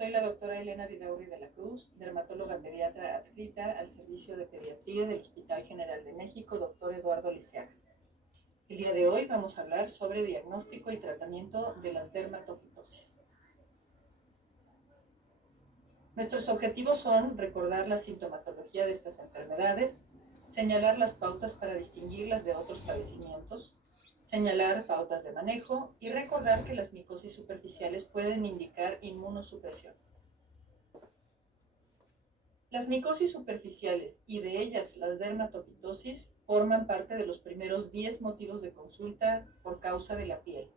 Soy la doctora Elena Vidaurri de la Cruz, dermatóloga pediatra adscrita al Servicio de Pediatría del Hospital General de México, Dr. Eduardo Lisiaga. El día de hoy vamos a hablar sobre diagnóstico y tratamiento de las dermatofitosis. Nuestros objetivos son recordar la sintomatología de estas enfermedades, señalar las pautas para distinguirlas de otros padecimientos, señalar pautas de manejo y recordar que las micosis superficiales pueden indicar inmunosupresión. Las micosis superficiales y de ellas las dermatofitosis forman parte de los primeros 10 motivos de consulta por causa de la piel.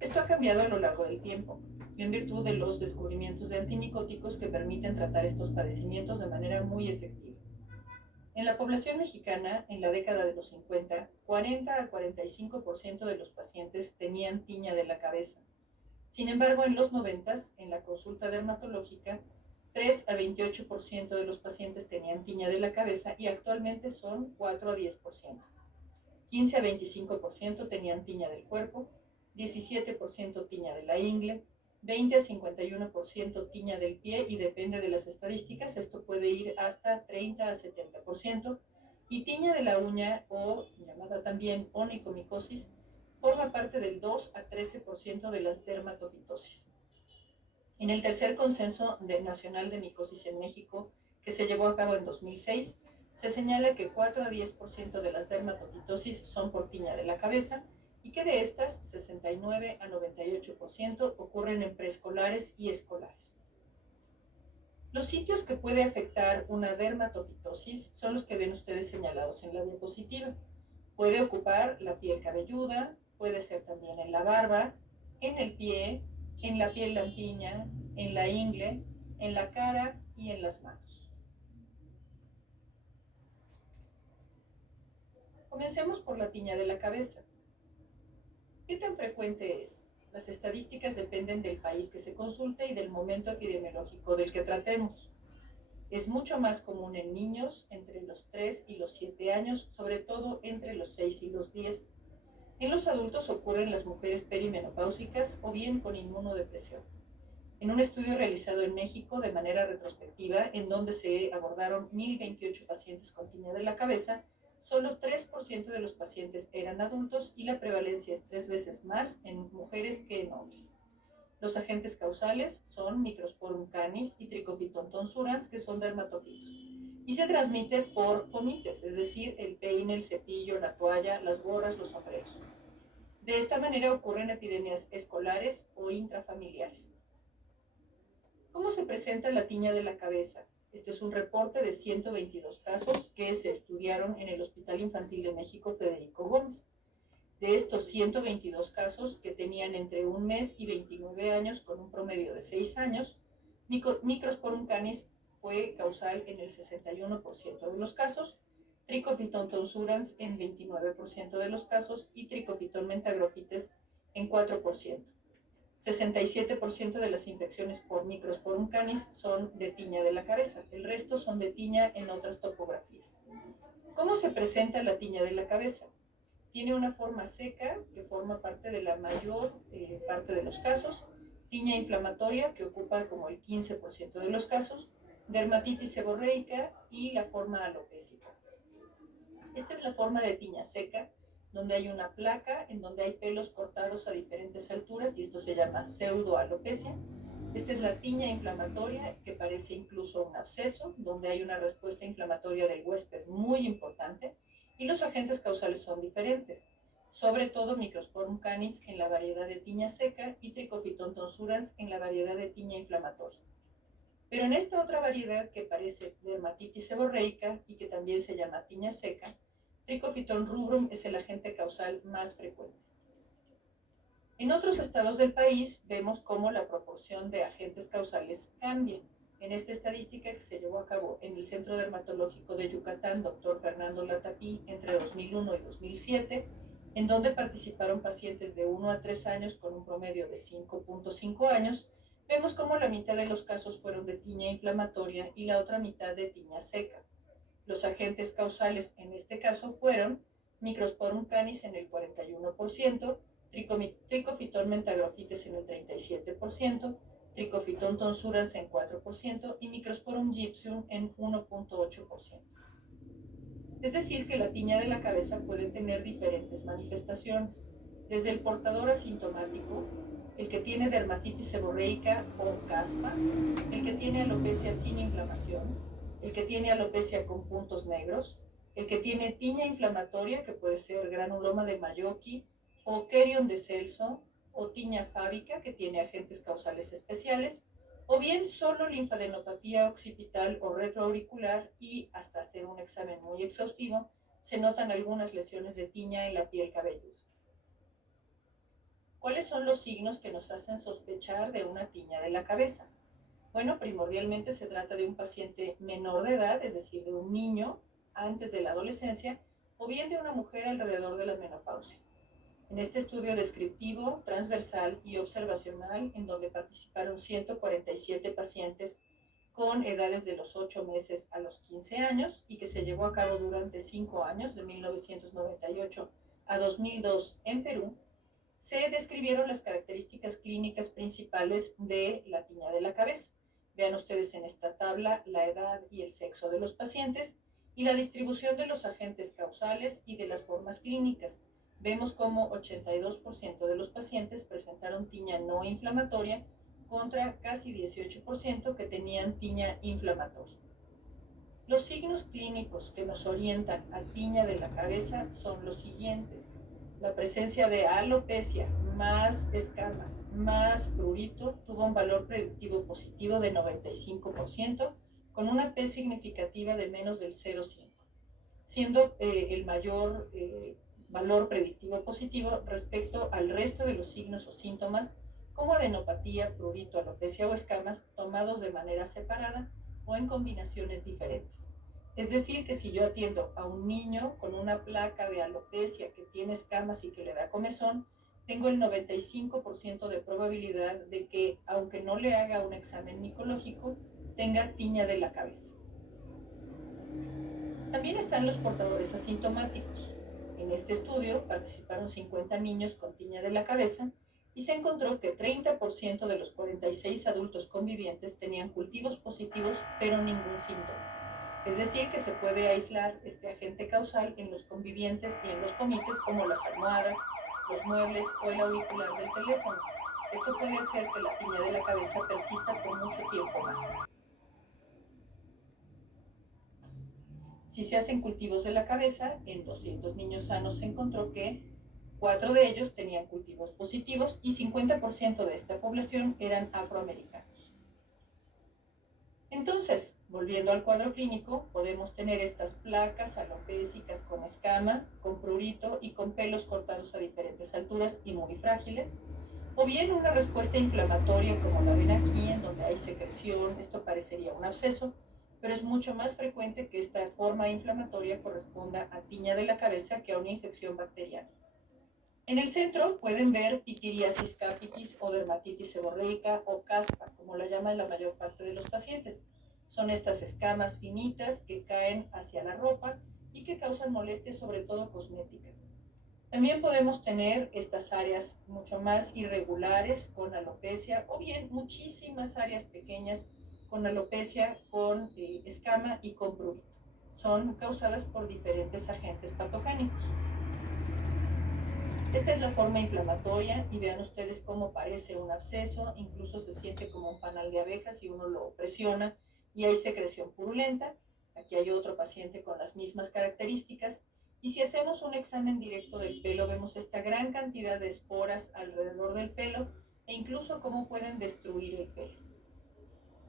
Esto ha cambiado a lo largo del tiempo, en virtud de los descubrimientos de antimicóticos que permiten tratar estos padecimientos de manera muy efectiva. En la población mexicana, en la década de los 50, 40 al 45% de los pacientes tenían tiña de la cabeza. Sin embargo, en los 90, en la consulta dermatológica, 3 a 28% de los pacientes tenían tiña de la cabeza y actualmente son 4 a 10%. 15 a 25% tenían tiña del cuerpo, 17% tiña de la ingle, 20 a 51% tiña del pie y depende de las estadísticas, esto puede ir hasta 30 a 70%, y tiña de la uña o llamada también onicomicosis forma parte del 2 a 13% de las dermatofitosis. En el tercer consenso nacional de micosis en México, que se llevó a cabo en 2006, se señala que 4 a 10% de las dermatofitosis son por tiña de la cabeza y que de estas 69 a 98% ocurren en preescolares y escolares. Los sitios que puede afectar una dermatofitosis son los que ven ustedes señalados en la diapositiva. Puede ocupar la piel cabelluda, puede ser también en la barba, en el pie, en la piel lampiña, en la ingle, en la cara y en las manos. Comencemos por la tiña de la cabeza. ¿Qué tan frecuente es? Las estadísticas dependen del país que se consulte y del momento epidemiológico del que tratemos. Es mucho más común en niños entre los 3 y los 7 años, sobre todo entre los 6 y los 10. En los adultos ocurren las mujeres perimenopáusicas o bien con inmunodepresión. En un estudio realizado en México de manera retrospectiva, en donde se abordaron 1,028 pacientes con tiña de la cabeza, solo 3% de los pacientes eran adultos y la prevalencia es 3 veces más en mujeres que en hombres. Los agentes causales son Microsporum canis y Trichophyton tonsurans, que son dermatofitos, y se transmite por fomites, es decir, el peine, el cepillo, la toalla, las gorras, los sombreros. De esta manera ocurren epidemias escolares o intrafamiliares. ¿Cómo se presenta la tiña de la cabeza? Este es un reporte de 122 casos que se estudiaron en el Hospital Infantil de México Federico Gómez. De estos 122 casos, que tenían entre 1 mes y 29 años con un promedio de 6 años, Microsporum canis fue causal en el 61% de los casos, Trichophyton tonsurans en 29% de los casos y Trichophyton mentagrophytes en 4%. 67% de las infecciones por Microsporum canis son de tiña de la cabeza, el resto son de tiña en otras topografías. ¿Cómo se presenta la tiña de la cabeza? Tiene una forma seca, que forma parte de la mayor parte de los casos, tiña inflamatoria, que ocupa como el 15% de los casos, dermatitis seborreica y la forma alopécica. Esta es la forma de tiña seca, donde hay una placa, en donde hay pelos cortados a diferentes alturas, y esto se llama pseudoalopecia. Esta es la tiña inflamatoria, que parece incluso un absceso, donde hay una respuesta inflamatoria del huésped muy importante, y los agentes causales son diferentes, sobre todo Microsporum canis en la variedad de tiña seca y Trichophyton tonsurans en la variedad de tiña inflamatoria. Pero en esta otra variedad que parece dermatitis seborreica y que también se llama tiña seca, Trichophyton rubrum es el agente causal más frecuente. En otros estados del país vemos cómo la proporción de agentes causales cambia. En esta estadística que se llevó a cabo en el Centro Dermatológico de Yucatán, Dr. Fernando Latapí, entre 2001 y 2007, en donde participaron pacientes de 1 a 3 años con un promedio de 5.5 años, vemos cómo la mitad de los casos fueron de tiña inflamatoria y la otra mitad de tiña seca. Los agentes causales en este caso fueron Microsporum canis en el 41%, Trichophyton mentagrophytes en el 37%, Trichophyton tonsurans en 4% y Microsporum gypsum en 1.8%. Es decir, que la tiña de la cabeza puede tener diferentes manifestaciones, desde el portador asintomático, el que tiene dermatitis seborreica o caspa, el que tiene alopecia sin inflamación, el que tiene alopecia con puntos negros, el que tiene tiña inflamatoria, que puede ser granuloma de Mayoki, o Kerion de Celso, o tiña fábica, que tiene agentes causales especiales, o bien solo linfadenopatía occipital o retroauricular, y hasta hacer un examen muy exhaustivo, se notan algunas lesiones de tiña en la piel cabelluda. ¿Cuáles son los signos que nos hacen sospechar de una tiña de la cabeza? Bueno, primordialmente se trata de un paciente menor de edad, es decir, de un niño antes de la adolescencia, o bien de una mujer alrededor de la menopausia. En este estudio descriptivo, transversal y observacional, en donde participaron 147 pacientes con edades de los 8 meses a los 15 años y que se llevó a cabo durante 5 años, de 1998 a 2002 en Perú, se describieron las características clínicas principales de la tiña de la cabeza. Vean ustedes en esta tabla la edad y el sexo de los pacientes y la distribución de los agentes causales y de las formas clínicas. Vemos como 82% de los pacientes presentaron tiña no inflamatoria contra casi 18% que tenían tiña inflamatoria. Los signos clínicos que nos orientan a tiña de la cabeza son los siguientes: la presencia de alopecia más escamas más prurito tuvo un valor predictivo positivo de 95%, con una P significativa de menos del 0,5, siendo el mayor valor predictivo positivo respecto al resto de los signos o síntomas, como adenopatía, prurito, alopecia o escamas, tomados de manera separada o en combinaciones diferentes. Es decir, que si yo atiendo a un niño con una placa de alopecia que tiene escamas y que le da comezón, tengo el 95% de probabilidad de que, aunque no le haga un examen micológico, tenga tiña de la cabeza. También están los portadores asintomáticos. En este estudio participaron 50 niños con tiña de la cabeza y se encontró que 30% de los 46 adultos convivientes tenían cultivos positivos, pero ningún síntoma. Es decir, que se puede aislar este agente causal en los convivientes y en los comités, como las almohadas, los muebles o el auricular del teléfono. Esto puede hacer que la tiña de la cabeza persista por mucho tiempo más. Si se hacen cultivos de la cabeza, en 200 niños sanos se encontró que 4 de ellos tenían cultivos positivos y 50% de esta población eran afroamericanos. Entonces, volviendo al cuadro clínico, podemos tener estas placas alopécicas con escama, con prurito y con pelos cortados a diferentes alturas y muy frágiles, o bien una respuesta inflamatoria como la ven aquí, en donde hay secreción. Esto parecería un absceso, pero es mucho más frecuente que esta forma inflamatoria corresponda a tiña de la cabeza que a una infección bacteriana. En el centro pueden ver pitiriasis capitis o dermatitis seborreica o caspa, como la llaman la mayor parte de los pacientes. Son estas escamas finitas que caen hacia la ropa y que causan molestia, sobre todo cosmética. También podemos tener estas áreas mucho más irregulares con alopecia, o bien muchísimas áreas pequeñas con alopecia, con escama y con prurito. Son causadas por diferentes agentes patogénicos. Esta es la forma inflamatoria y vean ustedes cómo parece un absceso, incluso se siente como un panal de abejas si uno lo presiona y hay secreción purulenta. Aquí hay otro paciente con las mismas características. Y si hacemos un examen directo del pelo, vemos esta gran cantidad de esporas alrededor del pelo e incluso cómo pueden destruir el pelo.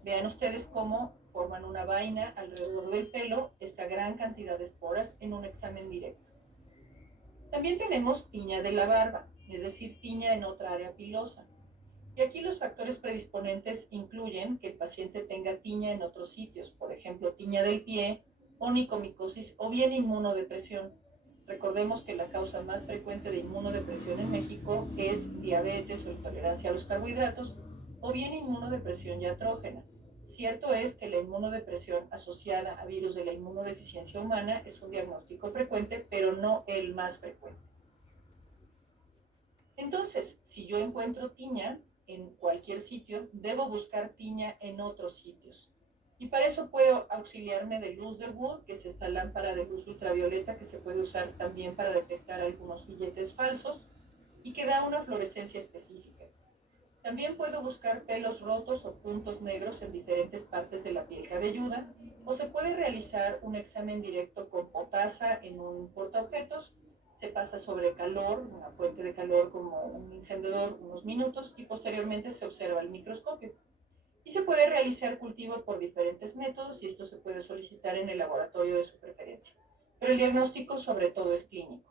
Vean ustedes cómo forman una vaina alrededor del pelo, esta gran cantidad de esporas en un examen directo. También tenemos tiña de la barba, es decir, tiña en otra área pilosa. Y aquí los factores predisponentes incluyen que el paciente tenga tiña en otros sitios, por ejemplo, tiña del pie, onicomicosis o bien inmunodepresión. Recordemos que la causa más frecuente de inmunodepresión en México es diabetes o intolerancia a los carbohidratos, o bien inmunodepresión iatrógena. Cierto es que la inmunodepresión asociada a virus de la inmunodeficiencia humana es un diagnóstico frecuente, pero no el más frecuente. Entonces, si yo encuentro tiña, en cualquier sitio, debo buscar tiña en otros sitios. Y para eso puedo auxiliarme de luz de Wood, que es esta lámpara de luz ultravioleta que se puede usar también para detectar algunos billetes falsos y que da una fluorescencia específica. También puedo buscar pelos rotos o puntos negros en diferentes partes de la piel cabelluda, o se puede realizar un examen directo con potasa en un portaobjetos. Se pasa sobre calor, una fuente de calor como un encendedor, unos minutos, y posteriormente se observa el microscopio. Y se puede realizar cultivo por diferentes métodos y esto se puede solicitar en el laboratorio de su preferencia. Pero el diagnóstico sobre todo es clínico.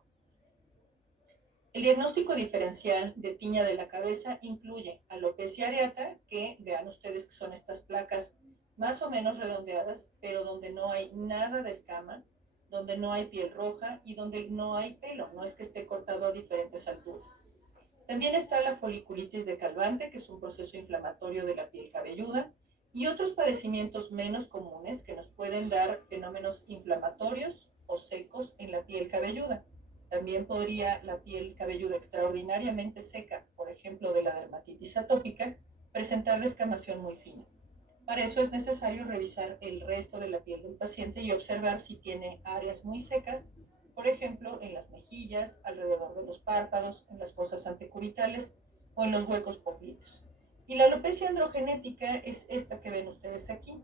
El diagnóstico diferencial de tiña de la cabeza incluye alopecia areata, que vean ustedes que son estas placas más o menos redondeadas, pero donde no hay nada de escama, donde no hay piel roja y donde no hay pelo, no es que esté cortado a diferentes alturas. También está la foliculitis decalvante, que es un proceso inflamatorio de la piel cabelluda, y otros padecimientos menos comunes que nos pueden dar fenómenos inflamatorios o secos en la piel cabelluda. También podría la piel cabelluda extraordinariamente seca, por ejemplo de la dermatitis atópica, presentar descamación muy fina. Para eso es necesario revisar el resto de la piel del paciente y observar si tiene áreas muy secas, por ejemplo, en las mejillas, alrededor de los párpados, en las fosas antecubital o en los huecos poplitos. Y la alopecia androgenética es esta que ven ustedes aquí.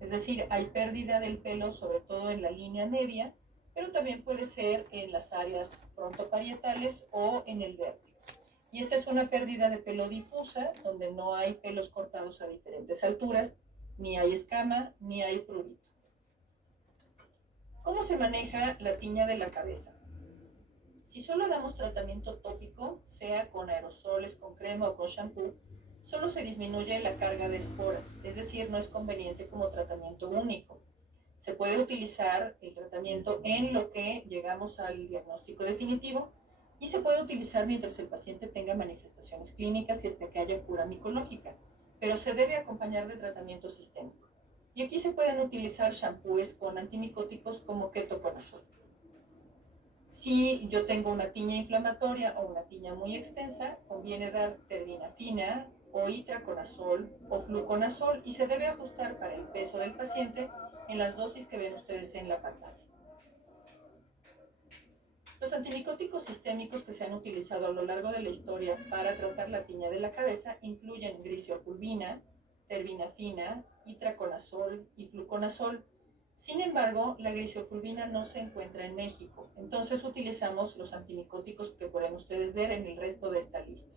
Es decir, hay pérdida del pelo, sobre todo en la línea media, pero también puede ser en las áreas frontoparietales o en el vértex. Y esta es una pérdida de pelo difusa, donde no hay pelos cortados a diferentes alturas, ni hay escama, ni hay prurito. ¿Cómo se maneja la tiña de la cabeza? Si solo damos tratamiento tópico, sea con aerosoles, con crema o con shampoo, solo se disminuye la carga de esporas, es decir, no es conveniente como tratamiento único. Se puede utilizar el tratamiento en lo que llegamos al diagnóstico definitivo y se puede utilizar mientras el paciente tenga manifestaciones clínicas y hasta que haya cura micológica, pero se debe acompañar de tratamiento sistémico. Y aquí se pueden utilizar shampoos con antimicóticos como ketoconazol. Si yo tengo una tiña inflamatoria o una tiña muy extensa, conviene dar terbinafina o itraconazol o fluconazol y se debe ajustar para el peso del paciente en las dosis que ven ustedes en la pantalla. Los antimicóticos sistémicos que se han utilizado a lo largo de la historia para tratar la tiña de la cabeza incluyen griseofulvina, terbinafina, itraconazol y fluconazol. Sin embargo, la griseofulvina no se encuentra en México, entonces utilizamos los antimicóticos que pueden ustedes ver en el resto de esta lista.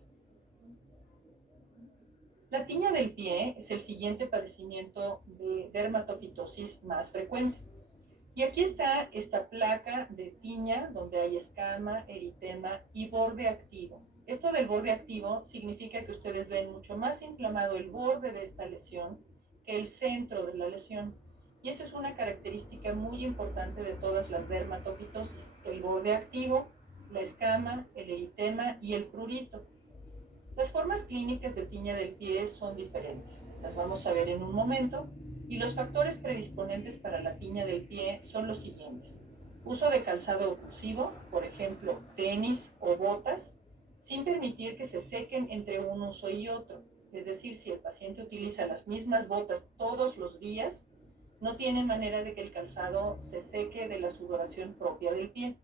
La tiña del pie es el siguiente padecimiento de dermatofitosis más frecuente. Y aquí está esta placa de tiña donde hay escama, eritema y borde activo. Esto del borde activo significa que ustedes ven mucho más inflamado el borde de esta lesión que el centro de la lesión. Y esa es una característica muy importante de todas las dermatofitosis: el borde activo, la escama, el eritema y el prurito. Las formas clínicas de tiña del pie son diferentes, las vamos a ver en un momento, y los factores predisponentes para la tiña del pie son los siguientes: uso de calzado oclusivo, por ejemplo, tenis o botas, sin permitir que se sequen entre un uso y otro. Es decir, si el paciente utiliza las mismas botas todos los días, no tiene manera de que el calzado se seque de la sudoración propia del pie.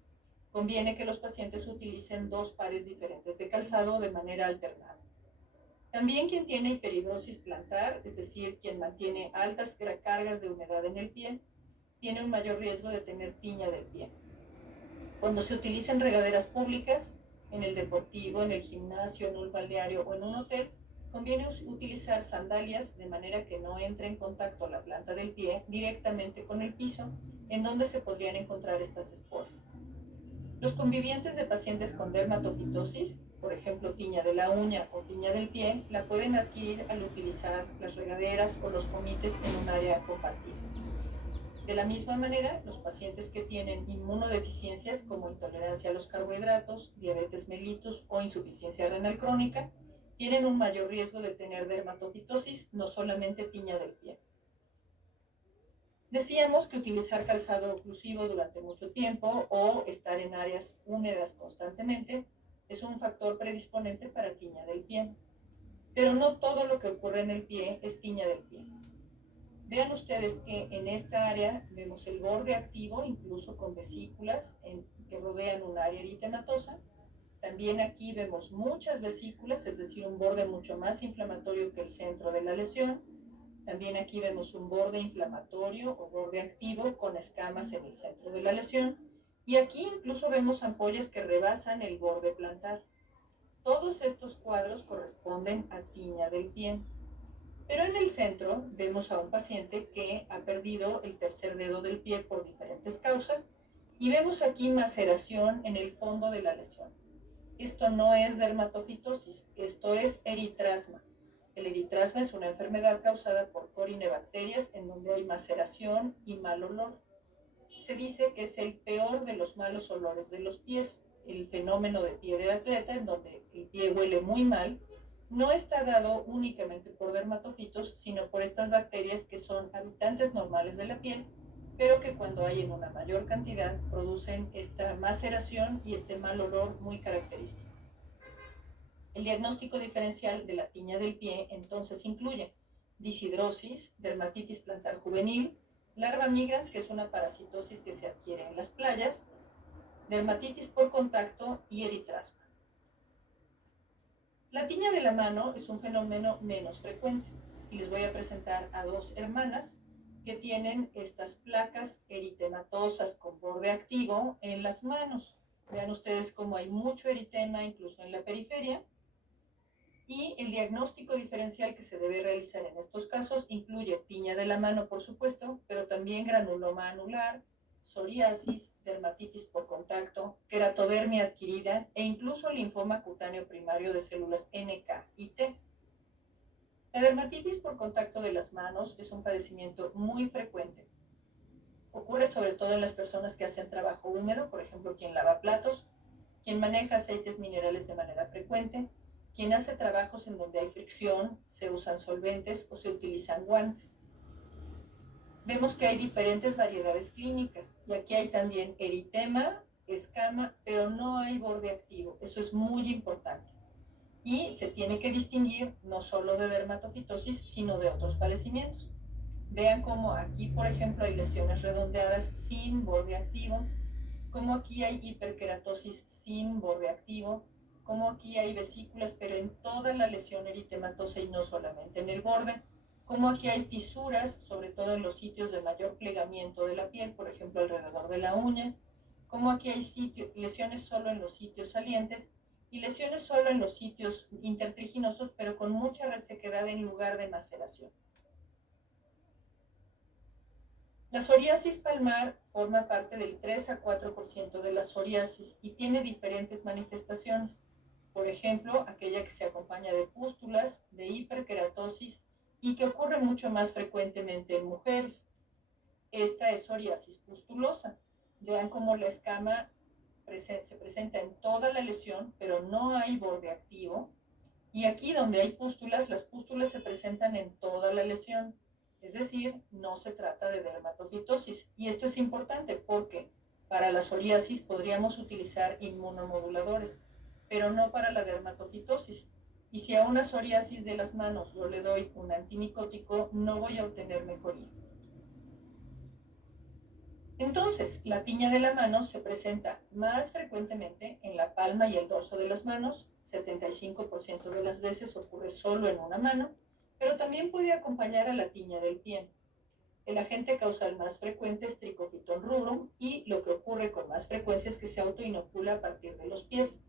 Conviene que los pacientes utilicen dos pares diferentes de calzado de manera alternada. También quien tiene hiperhidrosis plantar, es decir, quien mantiene altas cargas de humedad en el pie, tiene un mayor riesgo de tener tiña del pie. Cuando se utilizan regaderas públicas, en el deportivo, en el gimnasio, en un balneario o en un hotel, conviene utilizar sandalias de manera que no entre en contacto la planta del pie directamente con el piso, en donde se podrían encontrar estas esporas. Los convivientes de pacientes con dermatofitosis, por ejemplo tiña de la uña o tiña del pie, la pueden adquirir al utilizar las regaderas o los fomites en un área compartida. De la misma manera, los pacientes que tienen inmunodeficiencias como intolerancia a los carbohidratos, diabetes mellitus o insuficiencia renal crónica, tienen un mayor riesgo de tener dermatofitosis, no solamente tiña del pie. Decíamos que utilizar calzado oclusivo durante mucho tiempo o estar en áreas húmedas constantemente es un factor predisponente para tiña del pie. Pero no todo lo que ocurre en el pie es tiña del pie. Vean ustedes que en esta área vemos el borde activo, incluso con vesículas que rodean un área eritematosa. También aquí vemos muchas vesículas, es decir, un borde mucho más inflamatorio que el centro de la lesión. También aquí vemos un borde inflamatorio o borde activo con escamas en el centro de la lesión. Y aquí incluso vemos ampollas que rebasan el borde plantar. Todos estos cuadros corresponden a tiña del pie. Pero en el centro vemos a un paciente que ha perdido el tercer dedo del pie por diferentes causas y vemos aquí maceración en el fondo de la lesión. Esto no es dermatofitosis, esto es eritrasma. El eritrasma es una enfermedad causada por corinebacterias en donde hay maceración y mal olor. Se dice que es el peor de los malos olores de los pies. El fenómeno de pie de atleta, en donde el pie huele muy mal, no está dado únicamente por dermatofitos, sino por estas bacterias que son habitantes normales de la piel, pero que cuando hay en una mayor cantidad producen esta maceración y este mal olor muy característico. El diagnóstico diferencial de la tiña del pie entonces incluye disidrosis, dermatitis plantar juvenil, larva migrans, que es una parasitosis que se adquiere en las playas, dermatitis por contacto y eritrasma. La tiña de la mano es un fenómeno menos frecuente y les voy a presentar a dos hermanas que tienen estas placas eritematosas con borde activo en las manos. Vean ustedes cómo hay mucho eritema incluso en la periferia. Y el diagnóstico diferencial que se debe realizar en estos casos incluye tiña de la mano, por supuesto, pero también granuloma anular, psoriasis, dermatitis por contacto, queratodermia adquirida e incluso linfoma cutáneo primario de células NK y T. La dermatitis por contacto de las manos es un padecimiento muy frecuente. Ocurre sobre todo en las personas que hacen trabajo húmedo, por ejemplo, quien lava platos, quien maneja aceites minerales de manera frecuente, quien hace trabajos en donde hay fricción, se usan solventes o se utilizan guantes. Vemos que hay diferentes variedades clínicas y aquí hay también eritema, escama, pero no hay borde activo. Eso es muy importante. Y se tiene que distinguir no solo de dermatofitosis, sino de otros padecimientos. Vean cómo aquí, por ejemplo, hay lesiones redondeadas sin borde activo, como aquí hay hiperkeratosis sin borde activo, como aquí hay vesículas, pero en toda la lesión eritematosa y no solamente en el borde, como aquí hay fisuras, sobre todo en los sitios de mayor plegamiento de la piel, por ejemplo, alrededor de la uña, como aquí hay lesiones solo en los sitios salientes y lesiones solo en los sitios intertriginosos, pero con mucha resequedad en lugar de maceración. La psoriasis palmar forma parte del 3 a 4% de la psoriasis y tiene diferentes manifestaciones. Por ejemplo, aquella que se acompaña de pústulas, de hiperkeratosis y que ocurre mucho más frecuentemente en mujeres. Esta es psoriasis pustulosa. Vean cómo la escama se presenta en toda la lesión, pero no hay borde activo. Y aquí donde hay pústulas, las pústulas se presentan en toda la lesión. Es decir, no se trata de dermatofitosis. Y esto es importante porque para la psoriasis podríamos utilizar inmunomoduladores, pero no para la dermatofitosis. Y si a una psoriasis de las manos yo le doy un antimicótico, no voy a obtener mejoría. Entonces, la tiña de la mano se presenta más frecuentemente en la palma y el dorso de las manos. 75% de las veces ocurre solo en una mano, pero también puede acompañar a la tiña del pie. El agente causal más frecuente es Trichofiton rubrum y lo que ocurre con más frecuencia es que se autoinocula a partir de los pies.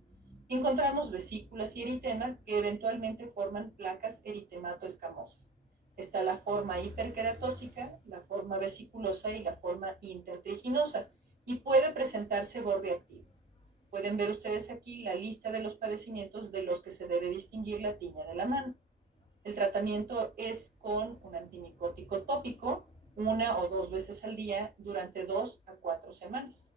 Encontramos vesículas y eritema que eventualmente forman placas eritemato-escamosas. Está la forma hiperkeratósica, la forma vesiculosa y la forma intertriginosa, y puede presentarse borde activo. Pueden ver ustedes aquí la lista de los padecimientos de los que se debe distinguir la tiña de la mano. El tratamiento es con un antimicótico tópico, 1 o 2 veces al día durante 2 a 4 semanas.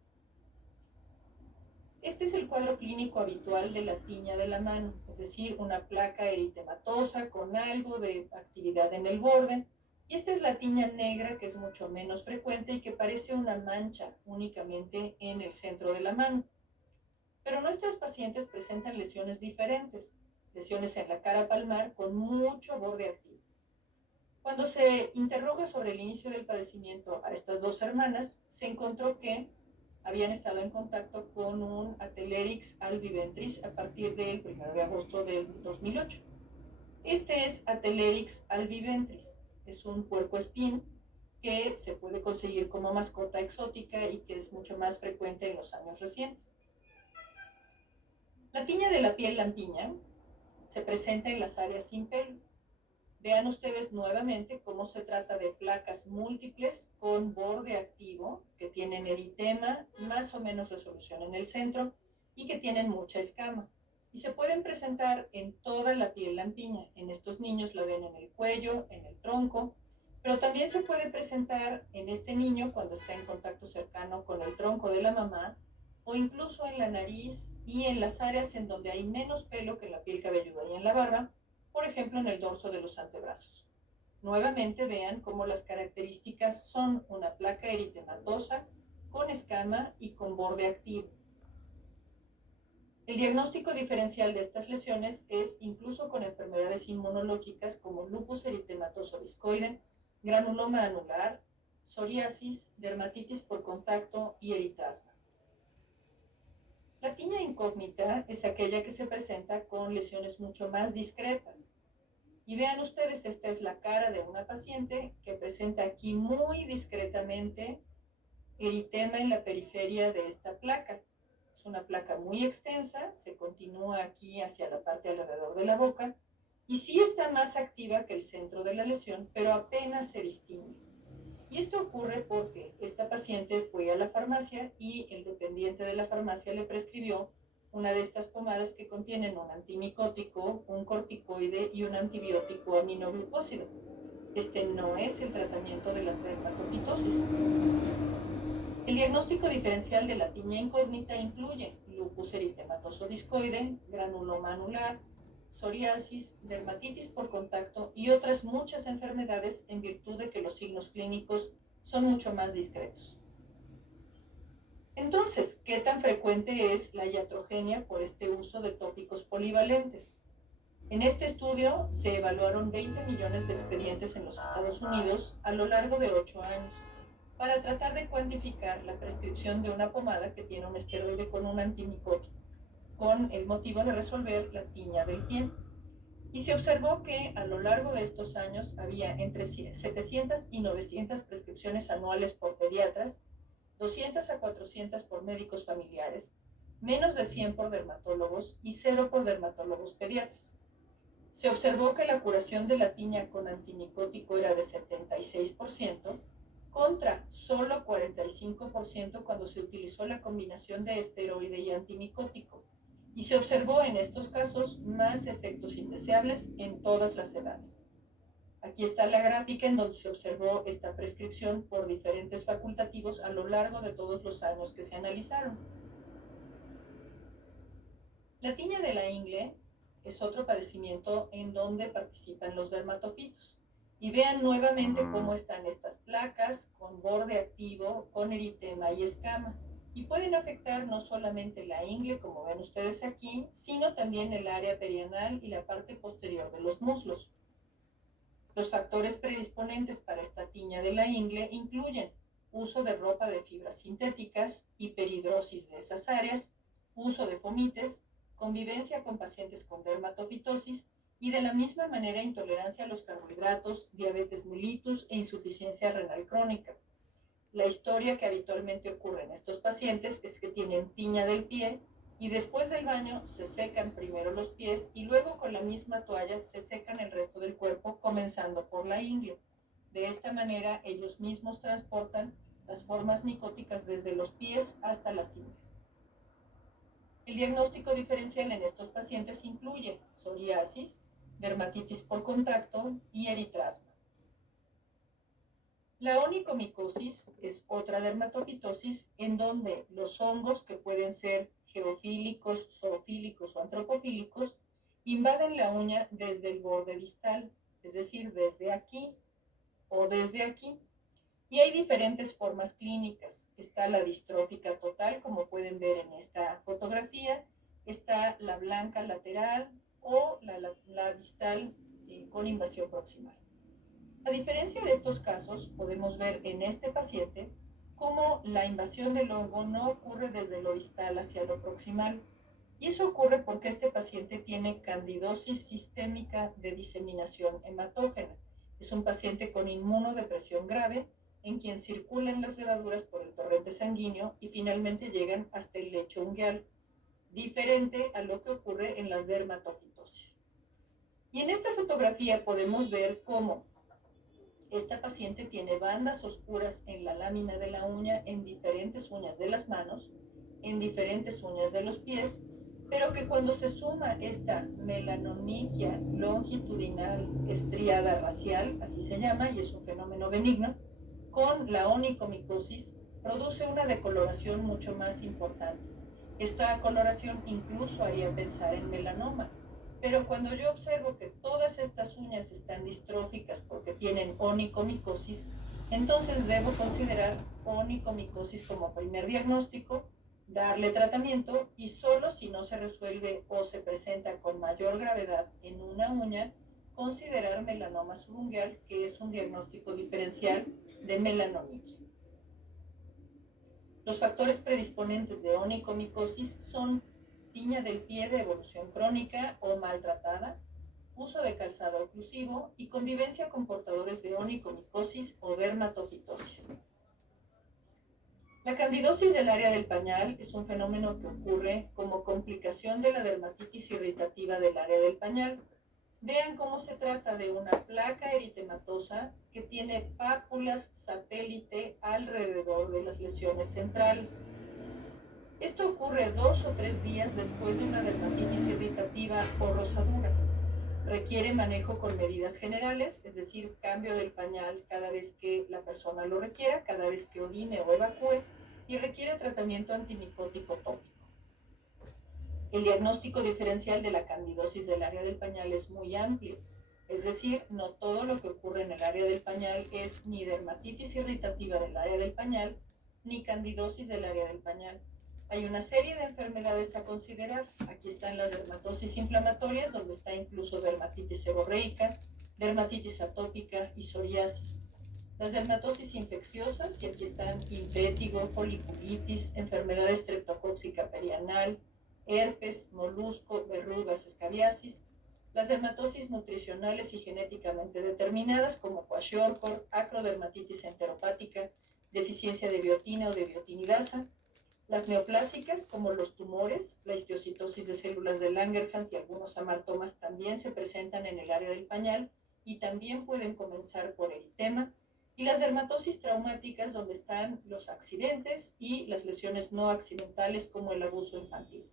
Este es el cuadro clínico habitual de la tiña de la mano, es decir, una placa eritematosa con algo de actividad en el borde. Y esta es la tiña negra, que es mucho menos frecuente y que parece una mancha únicamente en el centro de la mano. Pero nuestros pacientes presentan lesiones diferentes. lesiones en la cara palmar con mucho borde activo. Cuando se interroga sobre el inicio del padecimiento a estas dos hermanas, se encontró que habían estado en contacto con un Atelerix albiventris a partir del 1 de agosto del 2008. Este es Atelerix albiventris, es un puercoespín que se puede conseguir como mascota exótica y que es mucho más frecuente en los años recientes. La tiña de la piel lampiña se presenta en las áreas sin pelo. Vean ustedes nuevamente cómo se trata de placas múltiples con borde activo que tienen eritema, más o menos resolución en el centro y que tienen mucha escama. Y se pueden presentar en toda la piel lampiña. En estos niños la ven en el cuello, en el tronco, pero también se puede presentar en este niño cuando está en contacto cercano con el tronco de la mamá o incluso en la nariz y en las áreas en donde hay menos pelo que en la piel cabelluda y en la barba, por ejemplo en el dorso de los antebrazos. Nuevamente vean cómo las características son una placa eritematosa con escama y con borde activo. El diagnóstico diferencial de estas lesiones es incluso con enfermedades inmunológicas como lupus eritematoso discoide, granuloma anular, psoriasis, dermatitis por contacto y eritasma. La tiña incógnita es aquella que se presenta con lesiones mucho más discretas. Y vean ustedes, esta es la cara de una paciente que presenta aquí muy discretamente eritema en la periferia de esta placa. Es una placa muy extensa, se continúa aquí hacia la parte alrededor de la boca y sí está más activa que el centro de la lesión, pero apenas se distingue. Y esto ocurre porque esta paciente fue a la farmacia y el dependiente de la farmacia le prescribió una de estas pomadas que contienen un antimicótico, un corticoide y un antibiótico aminoglucósido. Este no es el tratamiento de la dermatofitosis. El diagnóstico diferencial de la tiña incógnita incluye lupus eritematoso discoide, granuloma anular, psoriasis, dermatitis por contacto y otras muchas enfermedades en virtud de que los signos clínicos son mucho más discretos. Entonces, ¿qué tan frecuente es la iatrogenia por este uso de tópicos polivalentes? En este estudio se evaluaron 20 millones de expedientes en los Estados Unidos a lo largo de 8 años para tratar de cuantificar la prescripción de una pomada que tiene un esteroide con un antimicótico, con el motivo de resolver la tiña del pie. Y se observó que a lo largo de estos años había entre 700 y 900 prescripciones anuales por pediatras, 200 a 400 por médicos familiares, menos de 100 por dermatólogos y 0 por dermatólogos pediatras. Se observó que la curación de la tiña con antimicótico era de 76%, contra solo 45% cuando se utilizó la combinación de esteroide y antimicótico. Y se observó en estos casos más efectos indeseables en todas las edades. Aquí está la gráfica en donde se observó esta prescripción por diferentes facultativos a lo largo de todos los años que se analizaron. La tiña de la ingle es otro padecimiento en donde participan los dermatofitos. Y vean nuevamente cómo están estas placas con borde activo, con eritema y escama. Y pueden afectar no solamente la ingle, como ven ustedes aquí, sino también el área perianal y la parte posterior de los muslos. Los factores predisponentes para esta tiña de la ingle incluyen uso de ropa de fibras sintéticas, hiperhidrosis de esas áreas, uso de fomites, convivencia con pacientes con dermatofitosis y de la misma manera intolerancia a los carbohidratos, diabetes mellitus e insuficiencia renal crónica. La historia que habitualmente ocurre en estos pacientes es que tienen tiña del pie y después del baño se secan primero los pies y luego con la misma toalla se secan el resto del cuerpo, comenzando por la ingle. De esta manera ellos mismos transportan las formas micóticas desde los pies hasta las ingles. El diagnóstico diferencial en estos pacientes incluye psoriasis, dermatitis por contacto y eritrasma. La onicomicosis es otra dermatofitosis en donde los hongos, que pueden ser geofílicos, zoofílicos o antropofílicos, invaden la uña desde el borde distal, es decir, desde aquí o desde aquí. Y hay diferentes formas clínicas. Está la distrófica total, como pueden ver en esta fotografía. Está la blanca lateral, o la distal con invasión proximal. A diferencia de estos casos, podemos ver en este paciente cómo la invasión del hongo no ocurre desde lo distal hacia lo proximal. Y eso ocurre porque este paciente tiene candidosis sistémica de diseminación hematógena. Es un paciente con inmunodepresión grave en quien circulan las levaduras por el torrente sanguíneo y finalmente llegan hasta el lecho ungueal, diferente a lo que ocurre en las dermatofitosis. Y en esta fotografía podemos ver cómo esta paciente tiene bandas oscuras en la lámina de la uña, en diferentes uñas de las manos, en diferentes uñas de los pies, pero que cuando se suma esta melanoniquia longitudinal estriada racial, así se llama, y es un fenómeno benigno, con la onicomicosis, produce una decoloración mucho más importante. Esta coloración incluso haría pensar en melanoma. Pero cuando yo observo que todas estas uñas están distróficas porque tienen onicomicosis, entonces debo considerar onicomicosis como primer diagnóstico, darle tratamiento y solo si no se resuelve o se presenta con mayor gravedad en una uña, considerar melanoma subungueal, que es un diagnóstico diferencial de melanoniquia. Los factores predisponentes de onicomicosis son tiña del pie de evolución crónica o maltratada, uso de calzado oclusivo y convivencia con portadores de onicomicosis o dermatofitosis. La candidosis del área del pañal es un fenómeno que ocurre como complicación de la dermatitis irritativa del área del pañal. Vean cómo se trata de una placa eritematosa que tiene pápulas satélite alrededor de las lesiones centrales. Esto ocurre 2 o 3 días después de una dermatitis irritativa o rosadura. Requiere manejo con medidas generales, es decir, cambio del pañal cada vez que la persona lo requiera, cada vez que orine o evacúe, y requiere tratamiento antimicótico tópico. El diagnóstico diferencial de la candidosis del área del pañal es muy amplio, es decir, no todo lo que ocurre en el área del pañal es ni dermatitis irritativa del área del pañal, ni candidosis del área del pañal. Hay una serie de enfermedades a considerar. Aquí están las dermatosis inflamatorias, donde está incluso dermatitis seborreica, dermatitis atópica y psoriasis. Las dermatosis infecciosas, y aquí están impétigo, foliculitis, enfermedad estreptocóxica perianal, herpes, molusco, verrugas, escabiasis. Las dermatosis nutricionales y genéticamente determinadas, como kwashiorkor, acrodermatitis enteropática, deficiencia de biotina o de biotinidasa. Las neoplásicas, como los tumores, la histiocytosis de células de Langerhans y algunos amartomas también se presentan en el área del pañal y también pueden comenzar por eritema. Y las dermatosis traumáticas, donde están los accidentes y las lesiones no accidentales, como el abuso infantil.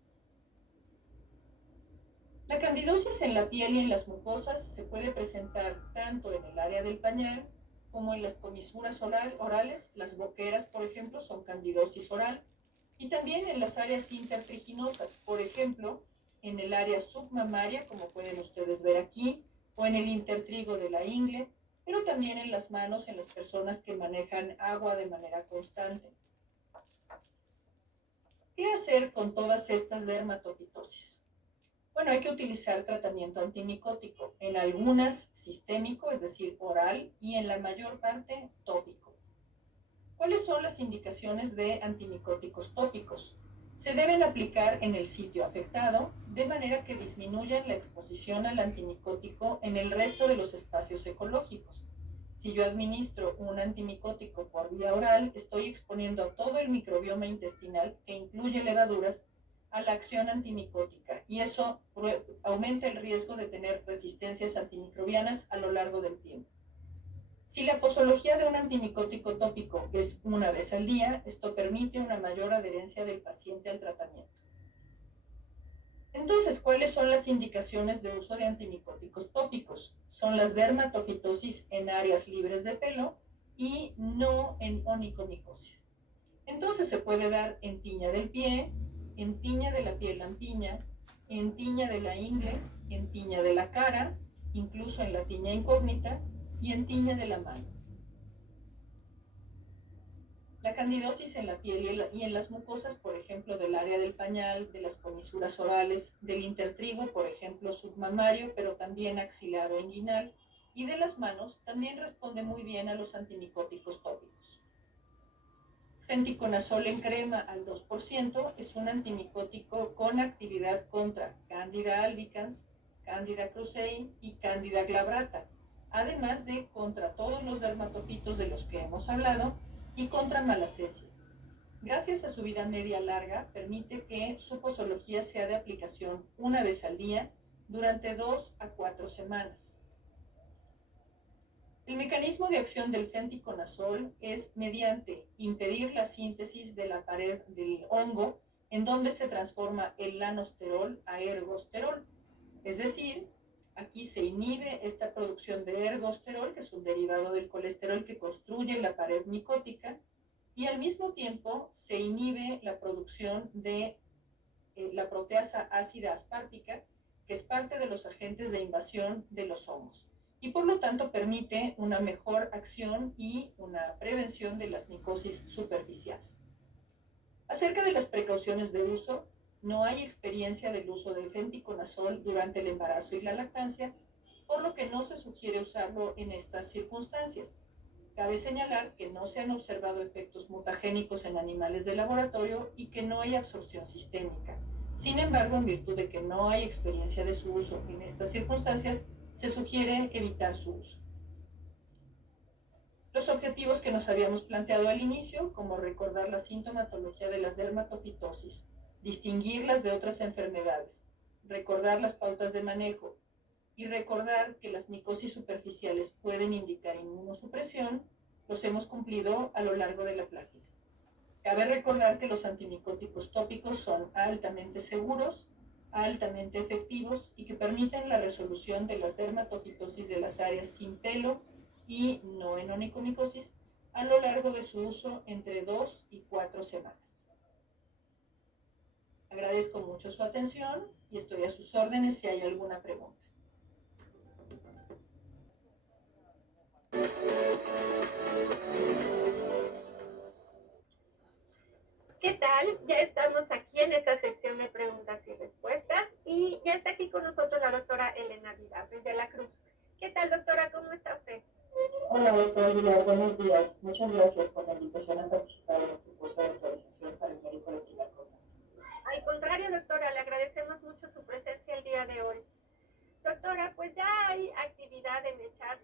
La candidosis en la piel y en las mucosas se puede presentar tanto en el área del pañal como en las comisuras orales. Las boqueras, por ejemplo, son candidosis oral. Y también en las áreas intertriginosas, por ejemplo, en el área submamaria, como pueden ustedes ver aquí, o en el intertrigo de la ingle, pero también en las manos en las personas que manejan agua de manera constante. ¿Qué hacer con todas estas dermatofitosis? Bueno, hay que utilizar tratamiento antimicótico, en algunas sistémico, es decir, oral, y en la mayor parte tópico. ¿Cuáles son las indicaciones de antimicóticos tópicos? Se deben aplicar en el sitio afectado, de manera que disminuyan la exposición al antimicótico en el resto de los espacios ecológicos. Si yo administro un antimicótico por vía oral, estoy exponiendo a todo el microbioma intestinal, que incluye levaduras, a la acción antimicótica, y eso aumenta el riesgo de tener resistencias antimicrobianas a lo largo del tiempo. Si la posología de un antimicótico tópico es una vez al día, esto permite una mayor adherencia del paciente al tratamiento. Entonces, ¿cuáles son las indicaciones de uso de antimicóticos tópicos? Son las dermatofitosis en áreas libres de pelo y no en onicomicosis. Entonces, se puede dar en tiña del pie, en tiña de la piel lampiña, en tiña de la ingle, en tiña de la cara, incluso en la tiña incógnita, y en tiña de la mano. La candidosis en la piel y en las mucosas, por ejemplo, del área del pañal, de las comisuras orales, del intertrigo, por ejemplo, submamario, pero también axilar o inguinal, y de las manos, también responde muy bien a los antimicóticos tópicos. Fenticonazol en crema al 2% es un antimicótico con actividad contra Candida albicans, Candida krusei y Candida glabrata, además de contra todos los dermatofitos de los que hemos hablado y contra malacesia. Gracias a su vida media larga, permite que su posología sea de aplicación una vez al día durante 2 a 4 semanas. El mecanismo de acción del fenticonazol es mediante impedir la síntesis de la pared del hongo en donde se transforma el lanosterol a ergosterol. Es decir, aquí se inhibe esta producción de ergosterol, que es un derivado del colesterol que construye la pared micótica, y al mismo tiempo se inhibe la producción de la proteasa ácida aspartica, que es parte de los agentes de invasión de los hongos, y por lo tanto permite una mejor acción y una prevención de las micosis superficiales. Acerca de las precauciones de uso, no hay experiencia del uso de fenticonazol durante el embarazo y la lactancia, por lo que no se sugiere usarlo en estas circunstancias. Cabe señalar que no se han observado efectos mutagénicos en animales de laboratorio y que no hay absorción sistémica. Sin embargo, en virtud de que no hay experiencia de su uso en estas circunstancias, se sugiere evitar su uso. Los objetivos que nos habíamos planteado al inicio, como recordar la sintomatología de las dermatofitosis, distinguirlas de otras enfermedades, recordar las pautas de manejo y recordar que las micosis superficiales pueden indicar inmunosupresión, los hemos cumplido a lo largo de la plática. Cabe recordar que los antimicóticos tópicos son altamente seguros, altamente efectivos y que permiten la resolución de las dermatofitosis de las áreas sin pelo y no en onicomicosis a lo largo de su uso entre 2 y 4 semanas. Agradezco mucho su atención y estoy a sus órdenes si hay alguna pregunta. ¿Qué tal? Ya estamos aquí en esta sección de preguntas y respuestas y ya está aquí con nosotros la doctora Elena Vidal desde la Cruz. ¿Qué tal, doctora? ¿Cómo está usted? Hola, doctor Vidal, buenos días. Muchas gracias por la invitación a participar en este curso de autorización para el médico de primer contacto. Al contrario, doctora, le agradecemos mucho su presencia el día de hoy. Doctora, pues ya hay actividad en el chat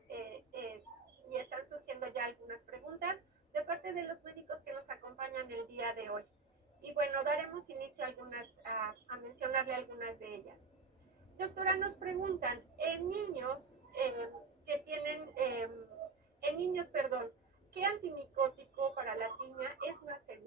y están surgiendo ya algunas preguntas de parte de los médicos que nos acompañan el día de hoy. Y bueno, daremos inicio a mencionarle algunas de ellas. Doctora, nos preguntan,